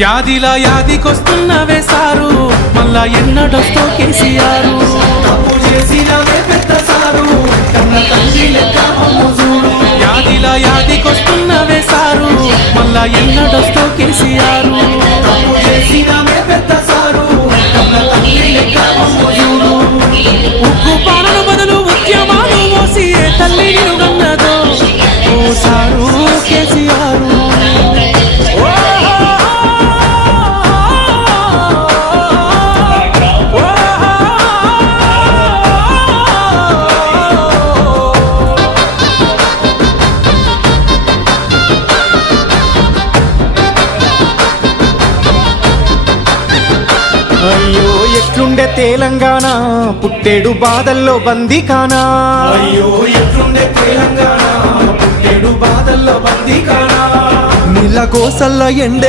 యాదిలా యాదికొస్తున్నవే sir, మళ్ళా ఎన్నడొస్తో కేసీఆర్. తప్పు చేసినవే పెద్ద సారు, కన్న తండ్రి లెక్క మమ్ము చూడు. యాదిలా యాదికొస్తున్నవే సారు, మళ్ళా ఎన్నడొస్తో కేసీఆర్. తప్పు చేసినవే పెద్ద సారు, కన్న తండ్రి లెక్క మమ్ము చూడు. ఉక్కు పాలన బదులు ఉద్యమాలు మోసి ఏ తల్లి నిలుగన్నదో ఓ సారు కేసీఆర్. అయ్యో ఎట్లుండే తెలంగాణ, పుట్టేడు బాధల్లో బందీకానా. అయ్యో ఎట్లుండే తెలంగాణ, పుట్టేడు బాధల్లో బందీకానా. నీళ్ళ కోసల్ల ఎండే